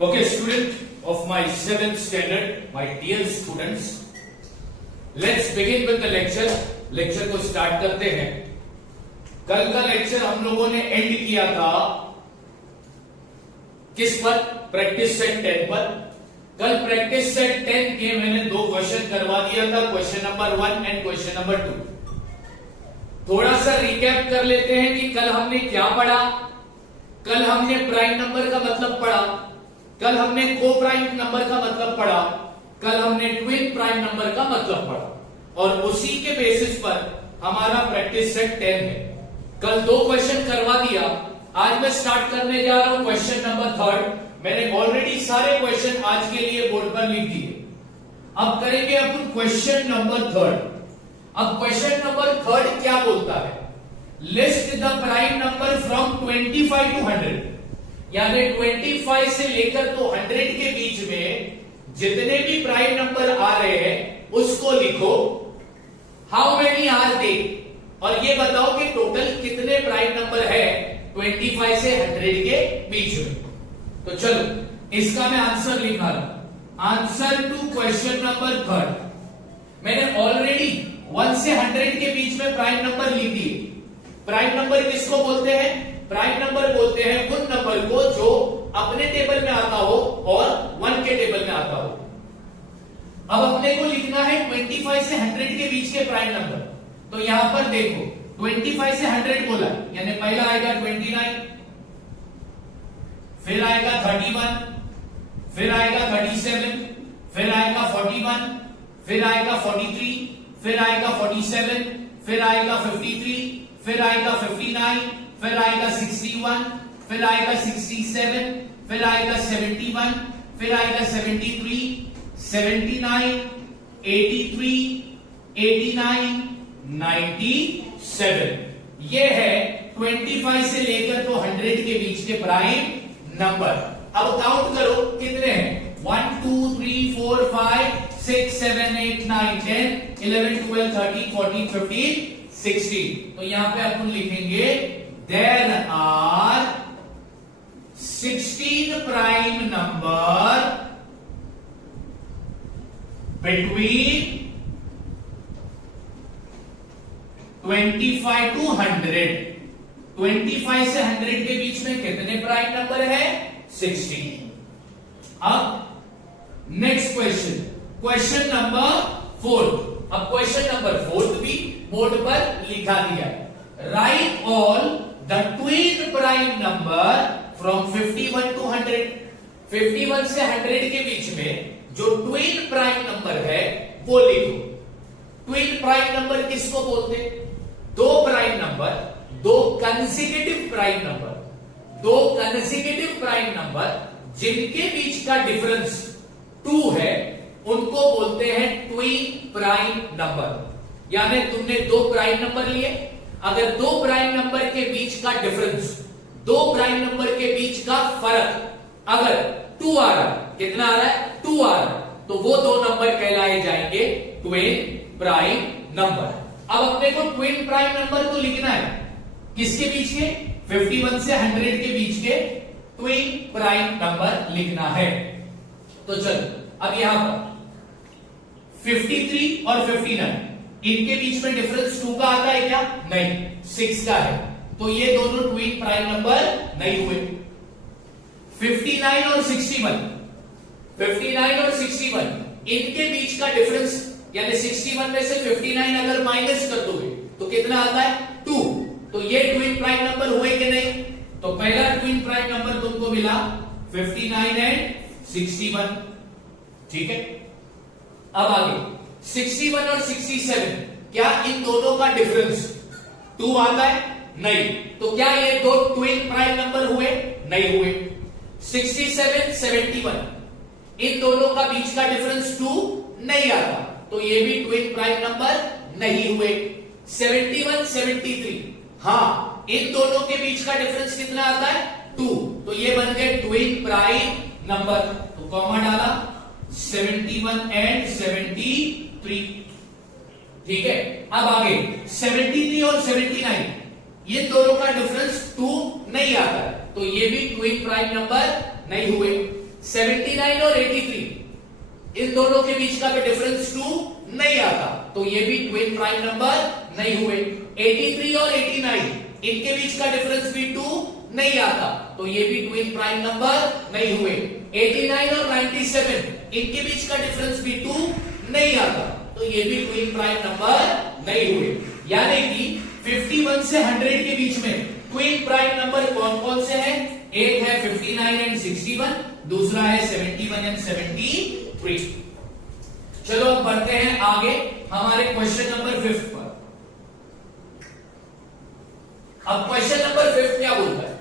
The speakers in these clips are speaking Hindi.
Okay, student of my 7th standard, my dear students, let's begin with the lecture. Lecture को स्टार्ट करते हैं। कल का लेक्चर हम लोगों ने एंड किया था किस पर? प्रैक्टिस सेट 10 पर। कल प्रैक्टिस सेट 10 के मैंने दो क्वेश्चन करवा दिया था, question number 1 and question number 2। थोड़ा सा रिकैप कर लेते हैं कि कल हमने क्या पढ़ा। कल हमने प्राइम नंबर का मतलब पढ़ा, कल हमने को प्राइम नंबर का मतलब पढ़ा, कल हमने ट्विन प्राइम नंबर का मतलब पढ़ा और उसी के बेसिस पर हमारा प्रैक्टिस सेट 10 है। कल दो क्वेश्चन करवा दिया, आज मैं स्टार्ट करने जा रहा हूं क्वेश्चन नंबर 3। मैंने ऑलरेडी सारे क्वेश्चन आज के लिए बोर्ड पर लिख दिए। अब करेंगे अपन क्वेश्चन नंबर 3। अब क्वेश्चन नंबर 3 क्या बोलता है? List the prime number from 25 to 100, यानी 25 से लेकर तो 100 के बीच में जितने भी प्राइम नंबर आ रहे हैं उसको लिखो। हाउ मेनी आर दे, और ये बताओ कि टोटल कितने प्राइम नंबर है 25 से 100 के बीच में। तो चलो इसका मैं आंसर लिखा रहा हूं। आंसर टू क्वेश्चन नंबर 3 मैंने ऑलरेडी 1 से 100 के बीच में प्राइम नंबर लिख दिए। प्राइम नंबर किसको बोलते हैं? प्राइम नंबर बोलते हैं उन नंबर को जो अपने टेबल में आता हो और 1 के टेबल में आता हो। अब अपने को लिखना है 25 से 100 के बीच के प्राइम नंबर। तो यहां पर देखो 25 से 100 बोला, यानी पहला आएगा 29, फिर आएगा 31, फिर आएगा 37, फिर आएगा 41, फिर आएगा 43, फिर आएगा 47, फिर आएगा 53, फिर आएगा 59, फिर आएगा 61, फिर आएगा 67, फिर आएगा 71, फिर आएगा 73, 79, 83, 89, 97। ये है 25 से लेकर तो 100 के बीच के प्राइम नंबर। अब काउंट करो कितने हैं? 1 2 3 4 5 6 7 8 9 10 11 12 13 14 15 16। तो यहां पे अपन लिखेंगे there are 16 prime number between 25 to 100। 25 से 100 के बीच में कितने प्राइम नंबर है? 16। अब नेक्स्ट क्वेश्चन, क्वेश्चन नंबर 4। अब क्वेश्चन नंबर 4 भी बोर्ड पर लिखा दिया। Right all the twin prime number from 51 to 100। 51 से 100 के बीच में जो ट्विन प्राइम नंबर है वो लिखो। ट्विन प्राइम नंबर किसको बोलते? दो प्राइम नंबर, दो कंसेक्यूटिव प्राइम नंबर, दो कंसेक्यूटिव प्राइम नंबर जिनके बीच का डिफरेंस 2 है उनको बोलते हैं ट्विन प्राइम नंबर। यानी तुमने दो प्राइम नंबर लिए, अगर दो प्राइम नंबर के बीच का डिफरेंस, दो प्राइम नंबर के बीच का फर्क अगर 2 आ रहा है, कितना आ रहा है? 2 आ रहा है, तो वो दो नंबर कहलाए जाएंगे ट्विन प्राइम नंबर। अब अपने को ट्विन प्राइम नंबर तो लिखना है किसके बीच के? 51 से 100 के बीच के ट्विन प्राइम नंबर लिखना है। तो चलो अब यहां पर 53 और 59 इनके बीच में डिफरेंस 2 का आता है क्या? नहीं, 6 का है। तो ये दोनों ट्विन प्राइम नंबर नहीं हुए। 59 और 61, 59 और 61 इनके बीच का डिफरेंस, यानी 61 में से 59 अगर माइनस कर दोगे तो कितना आता है? 2। तो ये ट्विन प्राइम नंबर हुए कि नहीं? तो पहला ट्विन प्राइम नंबर तुमको मिला 59 एंड 61। ठीक है, अब आगे 61 और 67, क्या इन दोनों का डिफरेंस 2 आता है? नहीं। तो क्या ये दो ट्विन प्राइम नंबर हुए? नहीं हुए। 67, 71 इन दोनों का बीच का डिफरेंस 2 नहीं आता, तो ये भी ट्विन प्राइम नंबर नहीं हुए। 71, 73, हाँ इन दोनों के बीच का डिफरेंस कितना आता है? 2, तो ये बन गए ट्विन प्राइम नंबर। तो कॉमन डाला 71 एंड 73। ठीक है, अब आगे 73 और 79 ये दोनों का डिफरेंस 2 नहीं आता, तो ये भी ट्विन प्राइम नंबर नहीं हुए। 79 और 83 इन दोनों के बीच का भी डिफरेंस 2 नहीं आता, तो ये भी ट्विन प्राइम नंबर नहीं हुए। 83 और 89 इनके बीच का डिफरेंस भी 2 नहीं आता, तो ये भी ट्विन प्राइम नंबर नहीं हुए। 89 और 97 इनके बीच का डिफरेंस भी 2 नहीं आता, तो ये भी ट्विन प्राइम नंबर नहीं हुए। यानी कि 51 से 100 के बीच में ट्विन प्राइम नंबर कौन कौन से हैं? एक है 59 एंड 61, दूसरा है 71 एंड 73। चलो अब बढ़ते हैं आगे हमारे क्वेश्चन नंबर 5 पर। अब क्वेश्चन नंबर 5 क्या बोलता है?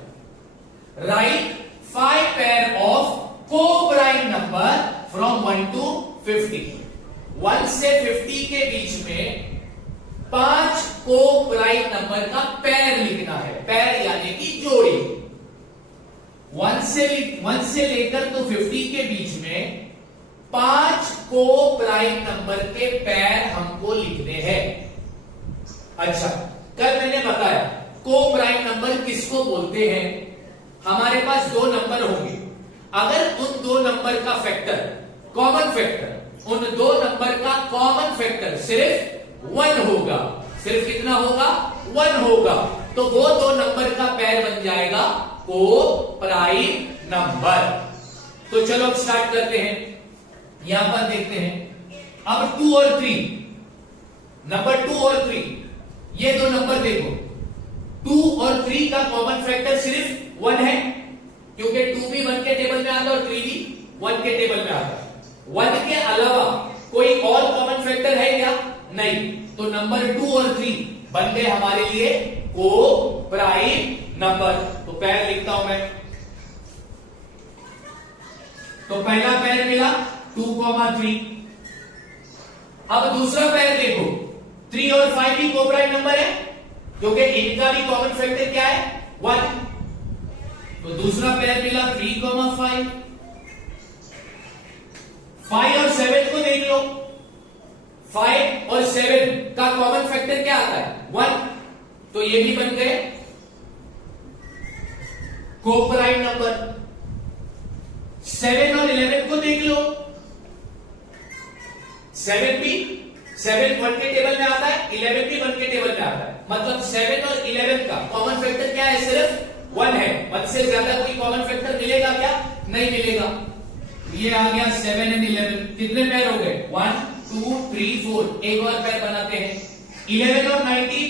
Right 5 pair of co-prime number from 1 to 50। 1 से 50 के बीच में 5 को-प्राइम नंबर का पेयर लिखना है। पेयर यानी कि जोड़ी। 1 से लेकर तो 50 के बीच में 5 को-प्राइम नंबर के पेयर हमको लिखने हैं। अच्छा, कल मैंने बताया को-प्राइम नंबर किसको बोलते हैं? हमारे पास दो नंबर होंगे, अगर उन दो नंबर का फैक्टर, कॉमन फैक्टर, उन दो नंबर का कॉमन फैक्टर सिर्फ 1 होगा, सिर्फ कितना होगा? 1 होगा, तो वो दो नंबर का पेयर बन जाएगा को-प्राइम नंबर। तो चलो अब स्टार्ट करते हैं। यहां पर देखते हैं अब 2 और 3, नंबर 2 और 3, ये दो नंबर देखो, 2 और 3 का कॉमन फैक्टर सिर्फ 1 है, क्योंकि 2 भी 1 के टेबल में आता है और 3 भी 1 के टेबल में आता है। 1 के अलावा कोई और कॉमन फैक्टर है क्या? नहीं, तो नंबर 2 और 3 बन गए हमारे लिए को-प्राइम नंबर। तो पेयर लिखता हूं मैं। तो पहला पेयर मिला 2,3। अब दूसरा पेयर देखो, 3 और 5 भी को-प्राइम नंबर है, क्योंकि इनका भी कॉमन फैक्टर क्या है? 1। तो दूसरा पेयर मिला 3,5। 5 और 7 को देख लो, 5 और 7 का कॉमन फैक्टर क्या आता है? 1, तो ये भी बन गए को-प्राइम नंबर। 7 और 11 को देख लो, 7 1 के टेबल में आता है, 11 भी 1 के टेबल में आता है, मतलब 7 और 11 का कॉमन फैक्टर क्या है? सिर्फ 1 है। 1 से ज्यादा कोई कॉमन फैक्टर मिलेगा क्या? नहीं मिलेगा। ये आ गया 7 एंड 11, कितने पेयर हो गए? 1 2 3 4, एक और पेयर बनाते हैं। 11 और 19,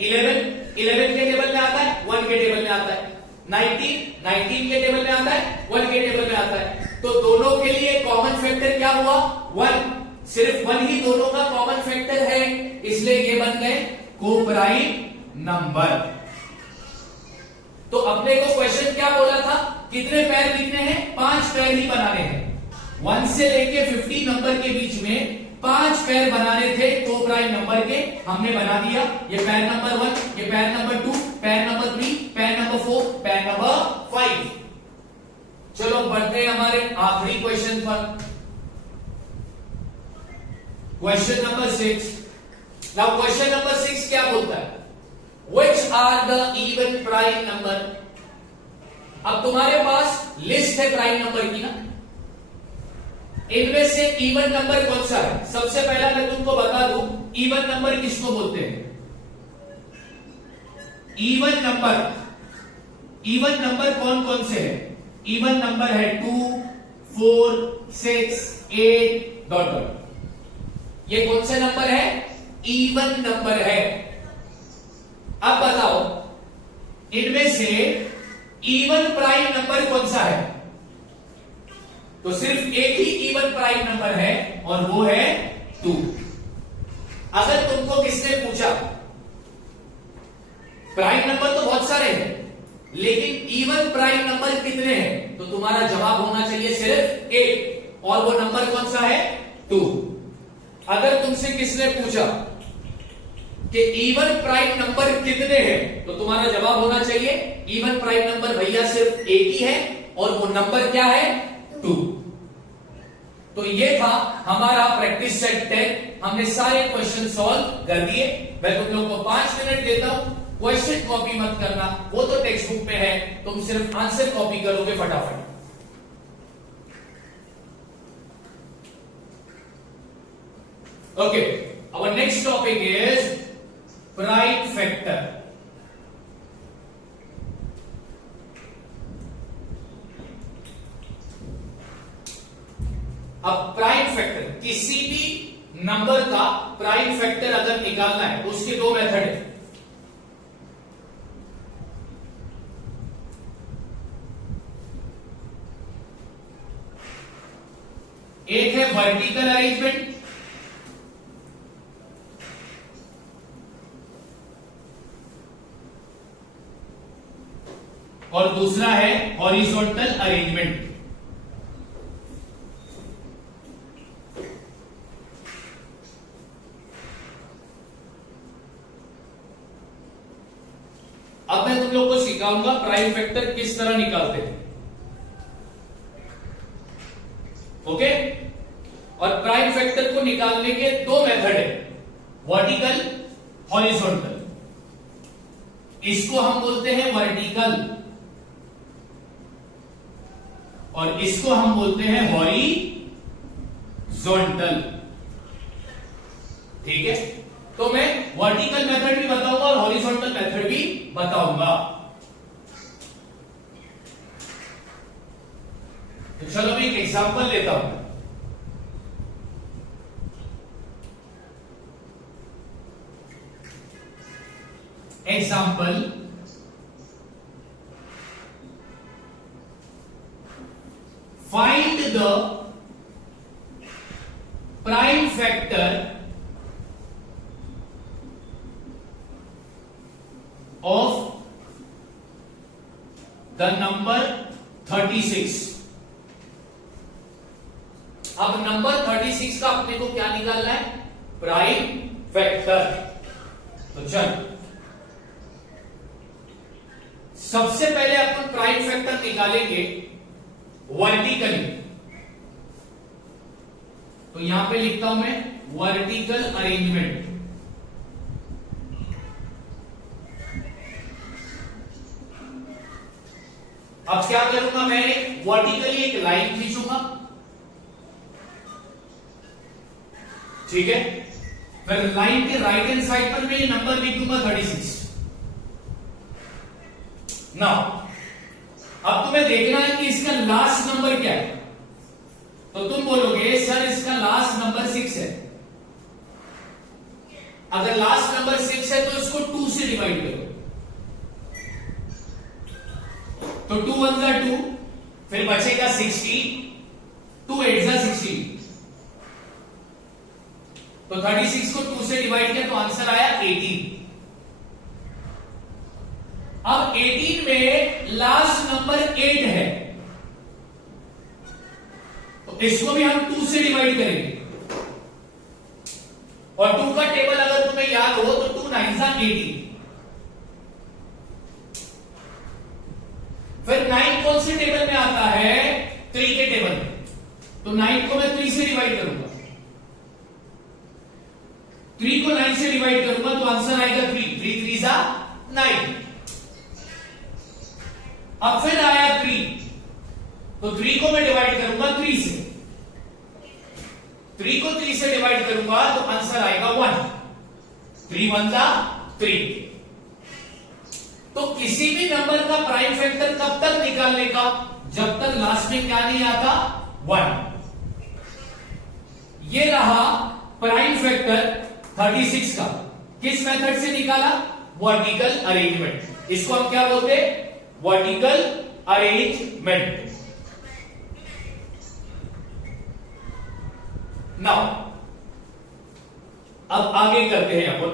11 के टेबल में आता है, 1 के टेबल में आता है। 19 के टेबल में आता है, 1 के टेबल में आता है, तो दोनों के लिए कॉमन फैक्टर क्या हुआ? 1। सिर्फ 1 ही दोनों का कॉमन फैक्टर है, इसलिए ये बन गए को-प्राइम नंबर। तो अपने को क्वेश्चन क्या बोला था? कितने पेयर लिखने हैं? 5 पेयर ही बनाने हैं। 1 से लेके 50 नंबर के बीच में 5 पेयर बनाने थे को-प्राइम नंबर के, हमने बना दिया। ये पेयर नंबर 1, ये pair number 2, pair number 3, pair number 4, pair number 5। चलो बढ़ते हैं हमारे आखिरी क्वेश्चन पर, question number 6। Now question number 6 क्या बोलता है? Which are the even prime number? अब तुम्हारे पास लिस्ट है प्राइम नंबर की ना, इनमें से इवन नंबर कौन सा है? सबसे पहला मैं तुमको बता दूं, इवन नंबर किसको बोलते हैं? इवन नंबर कौन कौन से है? इवन नंबर है 2, 4, 6, 8 डॉट डॉट। ये कौन से नंबर है? इवन नंबर है। अब बताओ इनमें से इवन प्राइम नंबर कौन सा है? तो सिर्फ एक ही इवन प्राइम नंबर है और वो है 2। अगर तुमको किसने पूछा प्राइम नंबर तो बहुत सारे हैं, लेकिन इवन प्राइम नंबर कितने हैं, तो तुम्हारा जवाब होना चाहिए सिर्फ एक, और वो नंबर कौन सा है? 2। अगर तुमसे किसने पूछा कि इवन प्राइम नंबर कितने हैं, तो तुम्हारा जवाब होना चाहिए इवन प्राइम नंबर भैया सिर्फ एक ही है, और वो नंबर क्या है? 2। तो ये था हमारा प्रैक्टिस सेट 10। हमने सारे क्वेश्चन सॉल्व कर दिए। मैं तुम लोगों को 5 मिनट देता हूं, क्वेश्चन कॉपी मत करना, वो तो टेक्स्ट बुक में है, तुम सिर्फ आंसर कॉपी करोगे फटाफट। Okay, our next topic is prime factor. अब प्राइम फैक्टर, किसी भी नंबर का प्राइम फैक्टर अगर निकालना है तो उसके दो मेथड है। एक है वर्टिकल अरेंजमेंट और दूसरा है हॉरिजॉन्टल अरेंजमेंट। अब मैं तुम लोग को सिखाऊंगा प्राइम फैक्टर किस तरह निकालते हैं। ओके, और प्राइम फैक्टर को निकालने के दो मेथड है, वर्टिकल, हॉरिजॉन्टल। इसको हम बोलते हैं वर्टिकल और इसको हम बोलते हैं हॉरिजॉन्टल। ठीक है, तो मैं वर्टिकल मेथड भी बताऊंगा और हॉरिजॉन्टल मेथड भी बताऊंगा। तो चलो मैं एक एग्जांपल लेता हूं। Example, find the prime factor of the number 36। अब नंबर 36 का अपने को क्या निकालना है? Prime factor. तो चल, सबसे पहले अपन प्राइम फैक्टर निकालेंगे वर्टिकली। तो यहां पे लिखता हूं मैं वर्टिकल अरेंजमेंट। अब क्या करूंगा, मैं वर्टिकली एक लाइन खींचूंगा। ठीक है, फिर लाइन के राइट हैंड साइड पर मैं ये नंबर लिख दूंगा 36। नाउ अब तुम्हें देखना है कि इसका लास्ट नंबर क्या है। तो तुम बोलोगे सर इसका लास्ट नंबर 6 है। अगर लास्ट नंबर 6 है तो इसको 2 से डिवाइड करो। तो 2 1 जा 2, फिर बचेगा 60, 2 8 जा 60। तो 36 को 2 से डिवाइड किया तो आंसर आया 18। अब 18 में लास्ट नंबर 8 है, तो इसको भी हम 2 से डिवाइड करेंगे। और 2 का टेबल अगर तुम्हें याद हो तो 2 9 जा 18। फिर 9 कौन से टेबल में आता है? 3 के टेबल में। तो 9 को मैं 3 से डिवाइड करूंगा। 3 को 9 से डिवाइड करूंगा तो आंसर आएगा 3। 3 3 जा 9। अब फिर आया 3, तो 3 को मैं डिवाइड करूंगा 3 से। 3 को 3 से डिवाइड करूंगा तो आंसर आएगा 1। 3 1 जा 3। तो किसी भी नंबर का प्राइम फैक्टर कब तक निकालने का? जब तक लास्ट में क्या नहीं आता? 1। ये रहा प्राइम फैक्टर 36 का। किस मेथड से निकाला? Vertical arrangement. इसको हम क्या बोलते हैं? Vertical arrangement. नाउ अब आगे करते हैं अपन।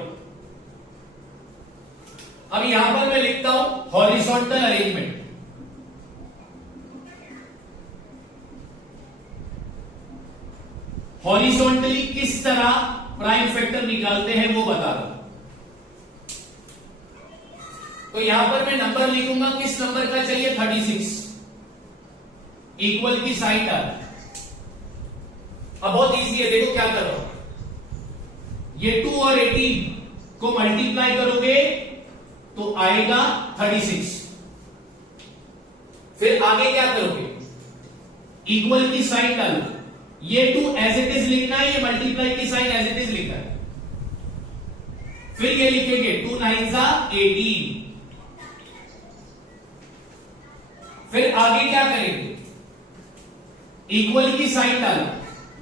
अब यहां पर मैं लिखता हूं हॉरिजॉन्टल अरेंजमेंट। हॉरिजॉन्टली किस तरह प्राइम फैक्टर निकालते हैं वो बता रहा हूं। तो यहां पर मैं नंबर लिखूंगा, किस नंबर का चाहिए? 36। इक्वल की साइन डाल। अब बहुत इजी है, देखो क्या करो। ये 2 और 18 को मल्टीप्लाई करोगे तो आएगा 36। फिर आगे क्या करोगे? इक्वल की साइन डालो। ये 2 एज इट इज लिखना है, ये मल्टीप्लाई की साइन एज इट इज लिखना है। फिर ये लिखेंगे 2 9 18। फिर आगे क्या करेंगे, इक्वल की साइन डालो,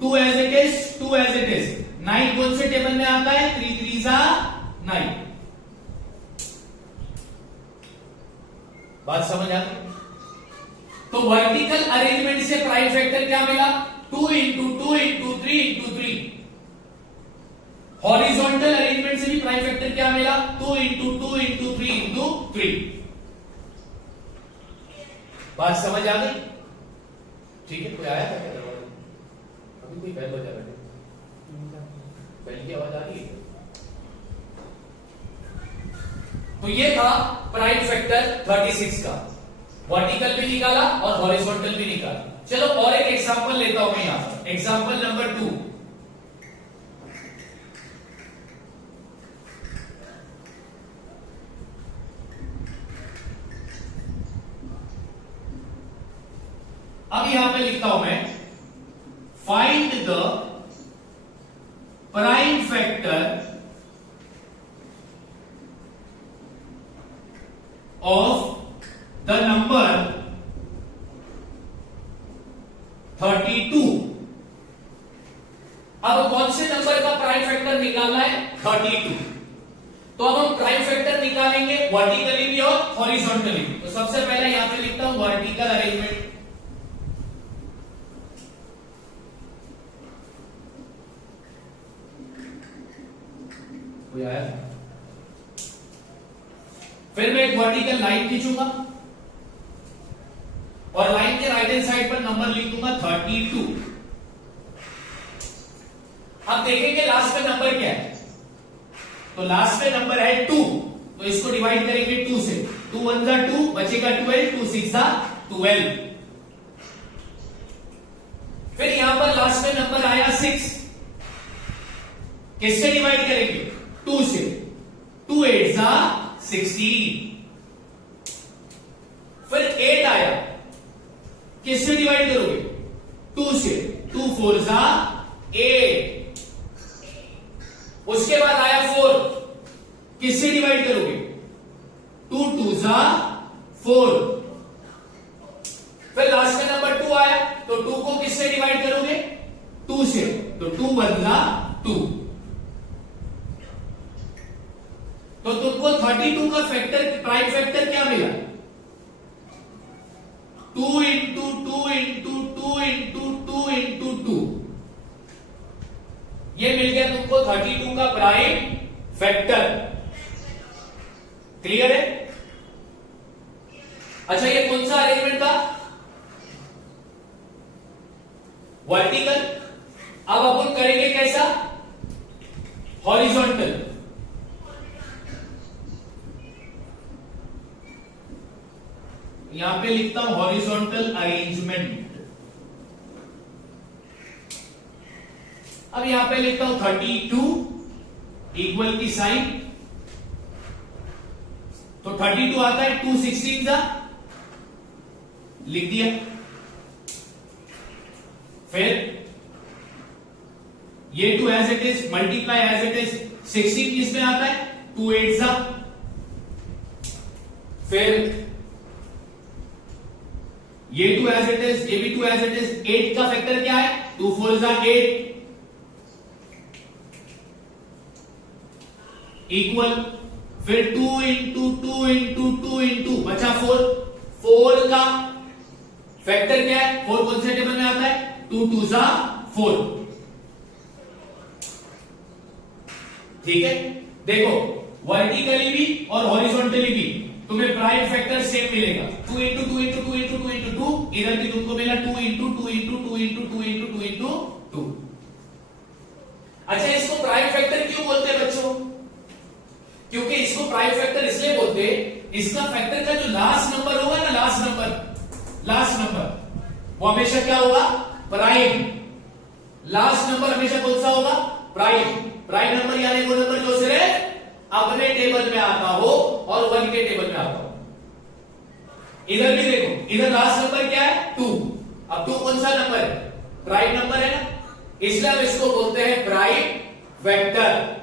2 as it is, 2 as it is. 9 कौन से टेबल में आता है, 3 3 9। बात समझ आ गई? तो वर्टिकल अरेंजमेंट से प्राइम फैक्टर क्या मिला, 2 into 2 into 3 into 3। Horizontal arrangement से भी प्राइम फैक्टर क्या मिला, 2 इंटू 2 इंटू 3 इंटू 3। बात समझ आ गई? ठीक है, कोई आया था क्या दरवाजे? अभी कोई बैल बजा रहा है, बैल की आवाज आ रही है? तो ये था प्राइम फैक्टर 36 का, वर्टिकल भी निकाला और हॉरिजॉन्टल भी निकाला। चलो और एक एग्जांपल लेता हूं मैं यहां पर, एग्जांपल नंबर 2। अब यहां पे लिखता हूं मैं, find the prime factor of the number 32। अब कौन से नंबर का प्राइम फैक्टर निकालना है, 32। तो अब हम प्राइम फैक्टर निकालेंगे वर्टिकली भी और हॉरिजॉन्टली भी। तो सबसे पहले यहां पे लिखता हूं वर्टिकल अरेंजमेंट। कोई आया? फिर मैं एक वर्टिकल लाइन खींचूंगा और लाइन के राइट हैंड साइड पर नंबर लिख दूंगा 32। अब देखेंगे लास्ट में नंबर क्या है, तो लास्ट में नंबर है 2, तो इसको डिवाइड करेंगे 2 से, 2 1 जा 2, बचेगा 12, 2 6 जा 12। फिर यहां पर लास्ट में नंबर आया 6, किससे डिवाइड करेंगे, 2 से, 2 8 जा 16। फिर 8 आया, किससे डिवाइड करोगे, 2 से, 2 4 जा 8। उसके बाद आया 4, किससे डिवाइड करोगे, 2 2 जा 4। फिर लास्ट में नंबर 2 आया, तो 2 को किससे डिवाइड करोगे, 2 से, तो 2 1 जा 2। तो तुमको 32 का फैक्टर, प्राइम फैक्टर क्या मिला, 2 इंटू 2 इंटू 2 इंटू 2 इंटू 2। ये मिल गया तुमको 32 का प्राइम फैक्टर। क्लियर है? अच्छा, ये कौन सा अरेंजमेंट था, वर्टिकल। अब अपन करेंगे कैसा, हॉरिजॉन्टल। यहां पे लिखता हूं हॉरिजॉन्टल अरेंजमेंट। अब यहां पे लिखता हूं 32 इक्वल की साइन, तो 32 आता है 2 16 जा, लिख दिया। फिर ये 2 as it is, multiply as it is, 16 किसमें आता है, 2 8 जा। फिर ये 2 एज इट इज, ये भी 2 एज इट इज। 8 का फैक्टर क्या है, 2 4 जा 8 इक्वल। फिर 2 इंटू 2 इंटू 2 इंटू, बचा 4। 4 का फैक्टर क्या है, 4 कौन से टेबल में आता है, 2 2 जा 4। ठीक है, देखो वर्टिकली भी और हॉरिजॉन्टली भी तुम्हें प्राइम फैक्टर सेम मिलेगा, 2 इंटू 2 इंटू 2 इंटू 2 इंटू 2। इधर भी तुमको मिला 2 into 2 into 2 into 2 into 2 into 2। अच्छा, इसको प्राइम फैक्टर क्यों बोलते हैं बच्चों, क्योंकि इसको प्राइम फैक्टर इसलिए बोलते हैं, इसका फैक्टर का जो लास्ट नंबर होगा ना, लास्ट नंबर वो हमेशा क्या होगा, प्राइम। लास्ट नंबर हमेशा कौन सा होगा, प्राइम। प्राइम नंबर यानी वो नंबर जो सिर्फ अपने टेबल में आता हो और 1 के टेबल में आता हो। इधर भी देखो, इधर लास्ट नंबर क्या है, 2। अब 2 कौन सा नंबर है, प्राइम नंबर है ना, इसलिए हम इसको बोलते हैं प्राइम वेक्टर।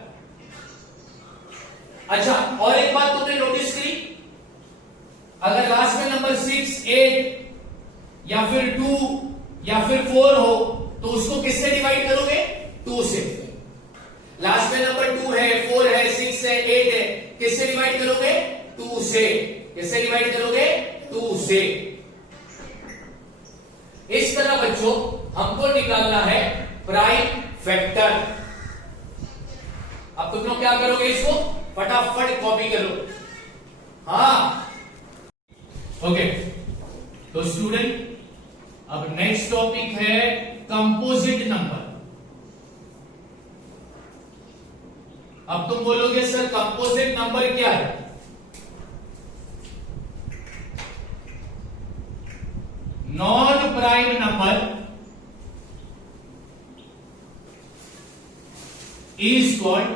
अच्छा, और एक बात तुमने नोटिस की, अगर लास्ट में नंबर 6, 8 या फिर 2 या फिर 4 हो तो उसको किससे डिवाइड करोगे? 2 से। लास्ट में नंबर 2 है, 4 है, 6 है, 8 है, किससे डिवाइड करोगे? 2 से। किससे डिवाइड करोगे? 2 से। इस तरह बच्चों हमको निकालना है प्राइम फैक्टर। अब तुम लोग क्या करोगे? इसको फटाफट कॉपी करो। हाँ, ओके। तो स्टूडेंट, अब नेक्स्ट टॉपिक है कंपोजिट नंबर। अब तुम बोलोगे सर कंपोजिट नंबर क्या है? Non prime number is called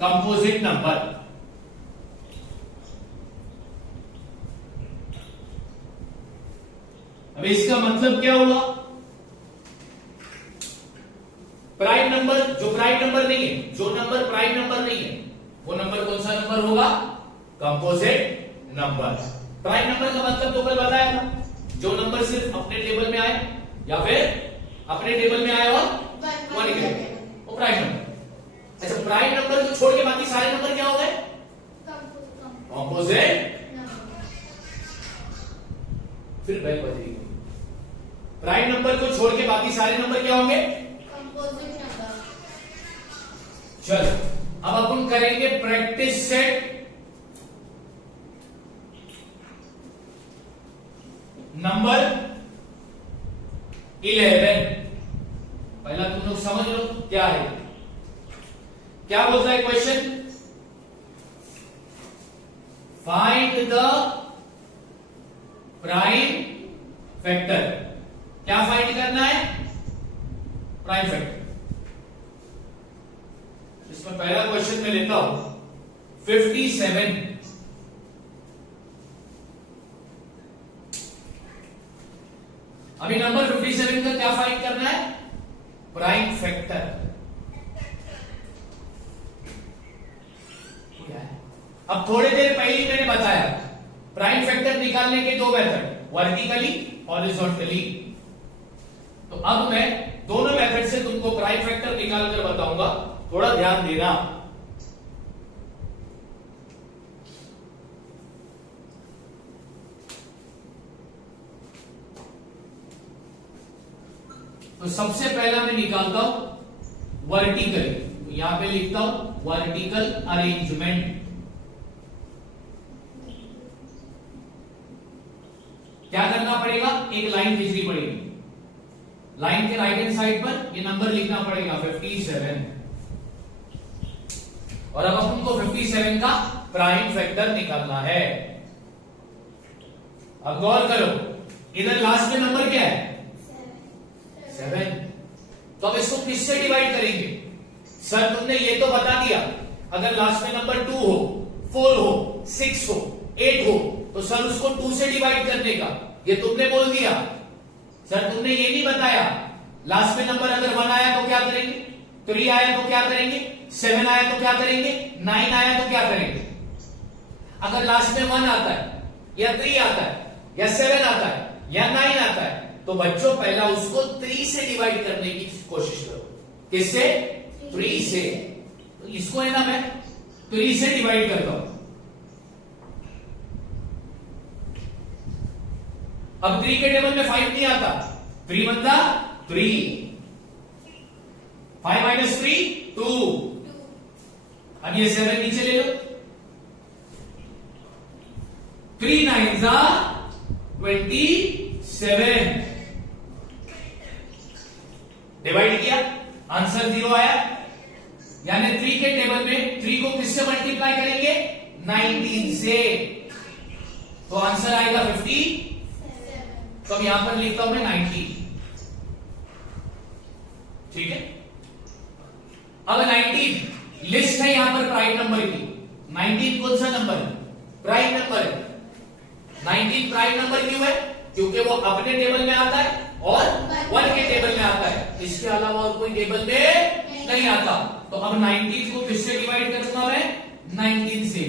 composite number. अब इसका मतलब क्या हुआ? प्राइम नंबर, जो प्राइम नंबर नहीं है, जो नंबर प्राइम नंबर नहीं है, वो नंबर कौन सा नंबर होगा? Composite number. प्राइम नंबर का मतलब तो कल बताया था, जो नंबर सिर्फ अपने टेबल में आए या फिर अपने टेबल में आए और 1 के, वो प्राइम नंबर। अच्छा, प्राइम नंबर को छोड़ के बाकी सारे नंबर क्या हो गए? कंपोजिट। फिर बैक बज रही है। प्राइम नंबर को छोड़ के बाकी सारे नंबर क्या होंगे? Composite number. चलो, अब अपन करेंगे प्रैक्टिस सेट नंबर 11। पहला तुम लोग समझ लो क्या है। क्या बोलता है question? Find the prime factor. क्या फाइंड करना है? Prime factor. इसमें पहला क्वेश्चन मैं लेता हूं 57। अभी नंबर 57 का क्या फाइंड करना है? Prime factor. अब थोड़ी देर पहले ही मैंने बताया प्राइम फैक्टर निकालने के 2 मेथड, वर्टिकली, हॉरिजॉन्टली। तो अब मैं दोनों मेथड से तुमको प्राइम फैक्टर निकाल कर बताऊंगा, थोड़ा ध्यान देना। तो सबसे पहला मैं निकालता हूं वर्टिकल। तो यहां पे लिखता हूं वर्टिकल अरेंजमेंट। क्या करना पड़ेगा? एक लाइन खींचनी पड़ेगी। लाइन के राइट हैंड साइड पर ये नंबर लिखना पड़ेगा 57। और अब अपन को 57 का प्राइम फैक्टर निकालना है। अब गौर करो, इधर लास्ट में नंबर क्या है? 7। तो अब इसको किससे डिवाइड करेंगे? सर तुमने ये तो बता दिया, अगर लास्ट में नंबर 2 हो, 4 हो, 6 हो, 8 हो तो सर उसको 2 से डिवाइड करने का, ये तुमने बोल दिया। सर तुमने ये नहीं बताया लास्ट में नंबर अगर 1 आया तो क्या करेंगे, 3 आया तो क्या करेंगे, 7 आया तो क्या करेंगे, 9 आया तो क्या करेंगे। अगर लास्ट में 1 आता है या 3 आता है या 7 आता है या 9 आता है तो बच्चों पहला उसको 3 से डिवाइड करने की कोशिश करो। किससे? 3 से। तो इसको है ना मैं 3 से डिवाइड करता हूं। अब 3 के टेबल में 5 नहीं आता, 3 बनता 3, 5 माइनस 3 2। अब ये 7 नीचे ले लो, 3 9 27। डिवाइड किया, आंसर 0 आया। यानी 3 के टेबल में 3 को किससे मल्टीप्लाई करेंगे? 19 से। तो आंसर आएगा 50। तो अब यहां पर लिखता हूं मैं 90। ठीक है। अब 19 लिस्ट है यहां पर प्राइम नंबर की। 19 कौन सा नंबर है? प्राइम नंबर है। 19 प्राइम नंबर क्यों है? क्योंकि वो अपने टेबल में आता है और 1 के टेबल में आता है, इसके अलावा और कोई टेबल में नहीं आता। तो अब 19 को किससे डिवाइड करूंगा मैं? 19 से।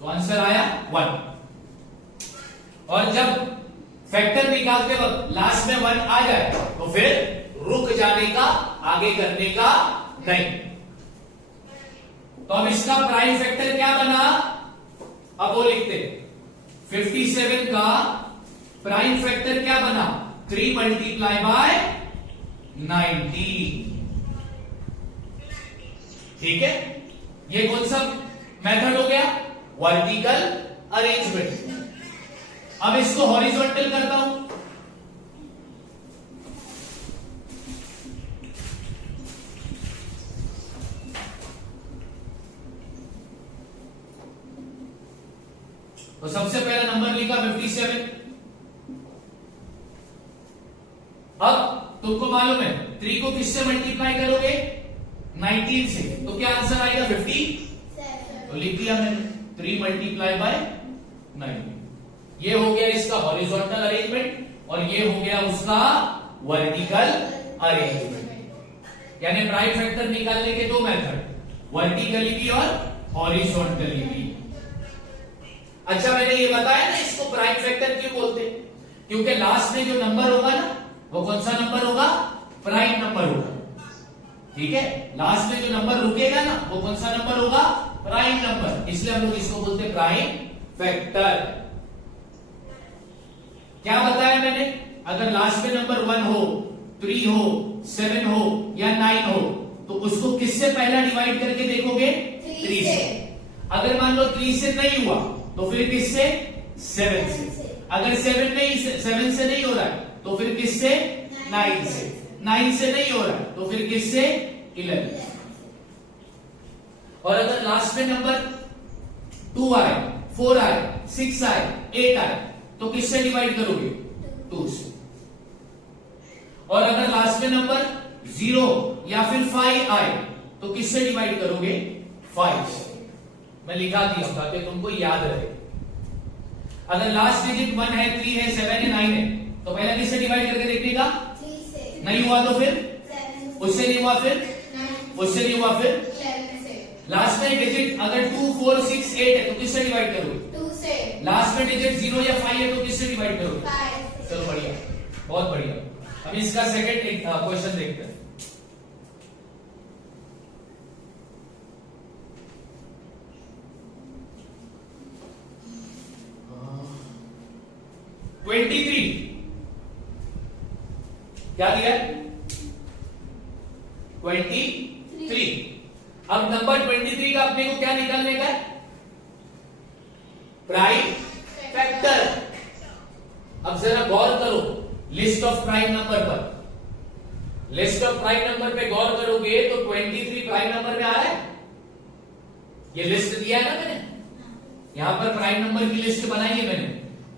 तो आंसर आया 1। और जब फैक्टर निकालते वक्त लास्ट में 1 आ जाए तो फिर रुक जाने का, आगे करने का नहीं। तो अब इसका प्राइम फैक्टर क्या बना? अब वो लिखते 57 का प्राइम फैक्टर क्या बना? 3 मल्टीप्लाई बाय 19। ठीक है, ये कौन सा मेथड हो गया? Vertical arrangement. अब इसको हॉरिजॉन्टल करता हूं। तो सबसे पहला नंबर लिखा 57। अब तुमको मालूम है 3 को किससे मल्टीप्लाई करोगे? 19 से। तो क्या आंसर आएगा? 57। तो लिख दिया मैंने 3 मल्टीप्लाई बाय 19। ये हो गया इसका हॉरिजॉन्टल अरेंजमेंट और ये हो गया उसका वर्टिकल अरेंजमेंट। यानी प्राइम फैक्टर निकालने के दो मेथड, वर्टिकली भी और हॉरिजॉन्टली भी। अच्छा, मैंने ये बताया ना इसको प्राइम फैक्टर क्यों बोलते? क्योंकि लास्ट में जो नंबर होगा ना वो कौन सा नंबर होगा? प्राइम नंबर होगा। ठीक है, लास्ट में जो नंबर रुकेगा ना वो कौन सा नंबर होगा? Prime number. इसलिए हम लोग इसको बोलते हैं प्राइम फैक्टर। क्या बताया मैंने? अगर लास्ट में नंबर 1 हो, 3 हो, 7 हो या 9 हो तो उसको किससे पहला डिवाइड करके देखोगे? 3 से। अगर मान लो 3 से नहीं हुआ तो फिर किससे? 7 से। अगर 7 से नहीं हो रहा है तो फिर किससे? 9 से। 9 से नहीं हो रहा है तो फिर किससे? 11। और अगर लास्ट में नंबर 2 आए, 4 आए, 6 आए, 8 आए तो किससे डिवाइड करोगे? 2 से। और अगर लास्ट में नंबर 0 या फिर 5 आए तो किससे डिवाइड करोगे? 5 से। मैं लिखा दिया ताकि तुमको याद रहे। अगर लास्ट डिजिट 1 है, 3 है, 7 है, 9 है तो पहले किससे डिवाइड करके देखने का? 3 से। नहीं हुआ तो फिर 7 उससे नहीं हुआ फिर 9 उससे नहीं हुआ फिर 11 से। लास्ट में डिजिट अगर 2, 4, 6, 8 है तो किससे डिवाइड करोगे? 2 से। लास्ट में डिजिट 0 या 5 है तो किससे डिवाइड करोगे? 5 से। चलो बढ़िया, बहुत बढ़िया। अब इसका सेकंड क्वेश्चन देखते हैं। क्या दिया? 23। अब नंबर 23 का अपने को क्या निकालने का है? Prime factor. अब जरा गौर करो लिस्ट ऑफ प्राइम नंबर पर। लिस्ट ऑफ प्राइम नंबर पे गौर करोगे तो 23 प्राइम नंबर में आ रहा है। ये लिस्ट दिया है ना मैंने, यहां पर प्राइम नंबर की लिस्ट बनाई है मैंने।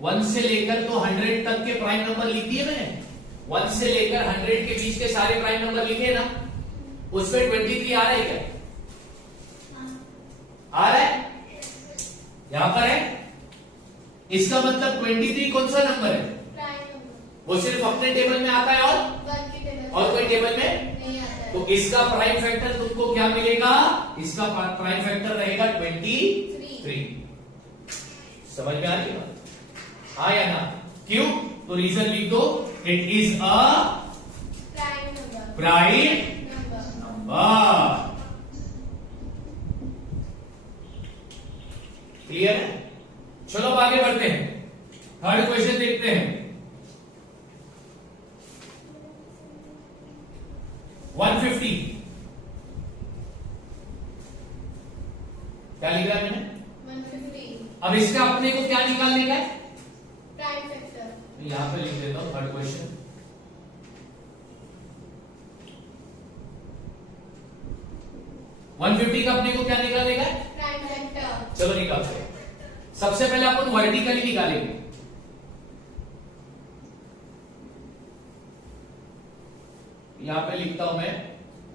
1 से लेकर तो 100 तक के प्राइम नंबर लिख दिए मैंने। 1 से लेकर 100 के बीच के सारे प्राइम नंबर लिखे ना, उसमें 23 आ रहा है क्या? आ रहा है, यहां पर है। इसका मतलब 23 कौन सा नंबर है? वो सिर्फ अपने टेबल में आता है और कोई टेबल में नहीं आता है। तो इसका प्राइम फैक्टर तुमको क्या मिलेगा? इसका प्राइम फैक्टर रहेगा 23। समझ में आ रही है? हाँ या ना? क्यों? तो रीजन लिख दो, it is a prime number. Clear है? चलो अब आगे बढ़ते हैं, थर्ड क्वेश्चन देखते हैं। 150 क्या लिख रहा है मैंने? 150 अब इसका अपने को क्या निकालने का है? Prime factor. यहां पे लिख देता हूं थर्ड क्वेश्चन। वन 150 का अपने को क्या निकालने का है? Prime factor. चलो निकालते हैं। सबसे पहले अपन वर्टिकली निकालेंगे। यहां पे लिखता हूं मैं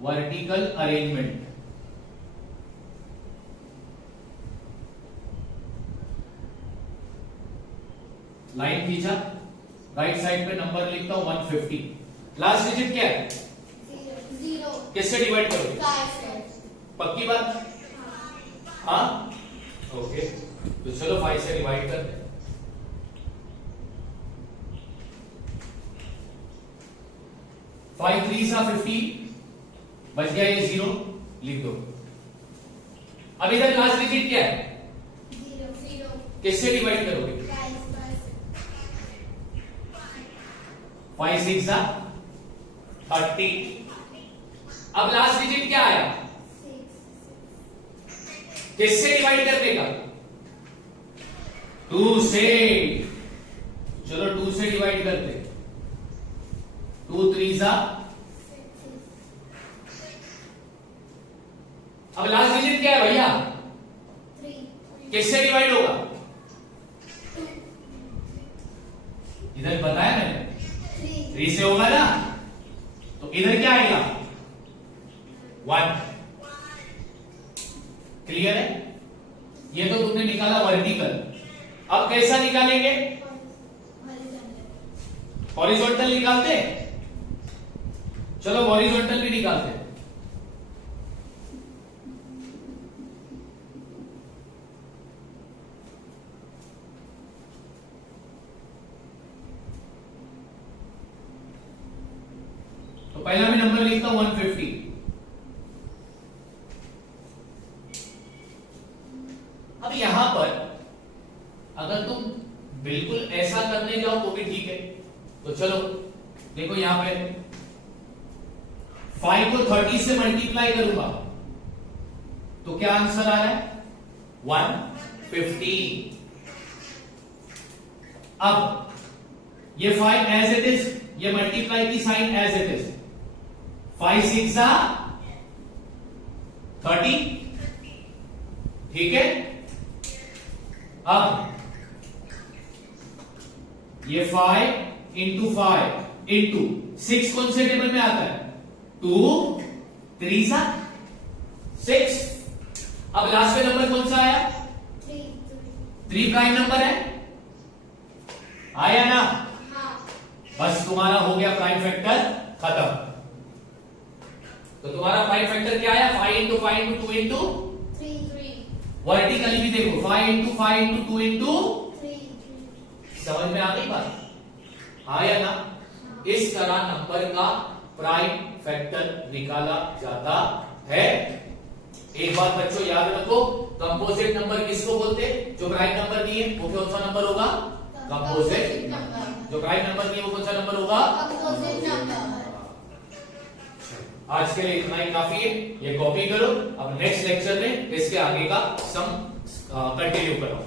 वर्टिकल अरेंजमेंट। लाइन खींचा, राइट साइड पे नंबर लिखता हूं 150। लास्ट डिजिट क्या है? 0 किससे डिवाइड करोगे? 5 से। पक्की बात? हाँ ओके, तो चलो 5 से डिवाइड करते हैं। 5 3 सा 15, बच गया ये 0, लिख दो। अब इधर लास्ट डिजिट क्या है? 0 किससे डिवाइड करोगे? 5 6 सा 30। अब लास्ट डिजिट क्या आया? 6 किससे डिवाइड करने का? 2 से। चलो 2 से डिवाइड करते। 2 3 सा। अब लास्ट डिजिट क्या है भैया? 3 किससे डिवाइड होगा? इधर बताया मैंने 3 से होगा ना, तो इधर क्या आएगा? 1। क्लियर है? ये तो तुमने निकाला वर्टिकल। अब कैसा निकालेंगे? हॉरिजॉन्टल निकालते? चलो हॉरिजॉन्टल भी निकालते। तो पहला भी नंबर लिखता हूं 150। अब यहां पर अगर तुम बिल्कुल ऐसा करने जाओ तो भी ठीक है। तो चलो देखो यहां पे 5 को 30 से मल्टीप्लाई करूंगा तो क्या आंसर आ रहा है? 150। अब ये 5 एज इट इज, ये मल्टीप्लाई की साइन एज इट इज। 5 6 सा 30, ठीक है। अब ये 5 इंटू 5 इंटू 6 कौन से टेबल में आता है? 2 3 सा 6। अब लास्ट में नंबर कौन सा आया? 3 प्राइम नंबर है, आया ना? बस तुम्हारा हो गया प्राइम फैक्टर खत्म। तो तुम्हारा प्राइम फैक्टर क्या आया? 5 इंटू 5 इंटू 2 इंटू 3 वर्टिकली भी देखो 5 इंटू 5 इंटू 2 इंटू। समझ में आ गई बात? आया ना? इस तरह नंबर का प्राइम फैक्टर निकाला जाता है। एक बात बच्चों याद रखो, कंपोजिट नंबर किसको बोलते हैं? जो प्राइम नंबर दिए वो कौन सा नंबर होगा? Composite number. जो प्राइम नंबर दिए वो कौन सा नंबर होगा? Composite number. आज के लिए इतना ही काफी है, ये कॉपी करो। अब नेक्स्ट लेक्चर में इसके आगे का सम कंटिन्यू करो।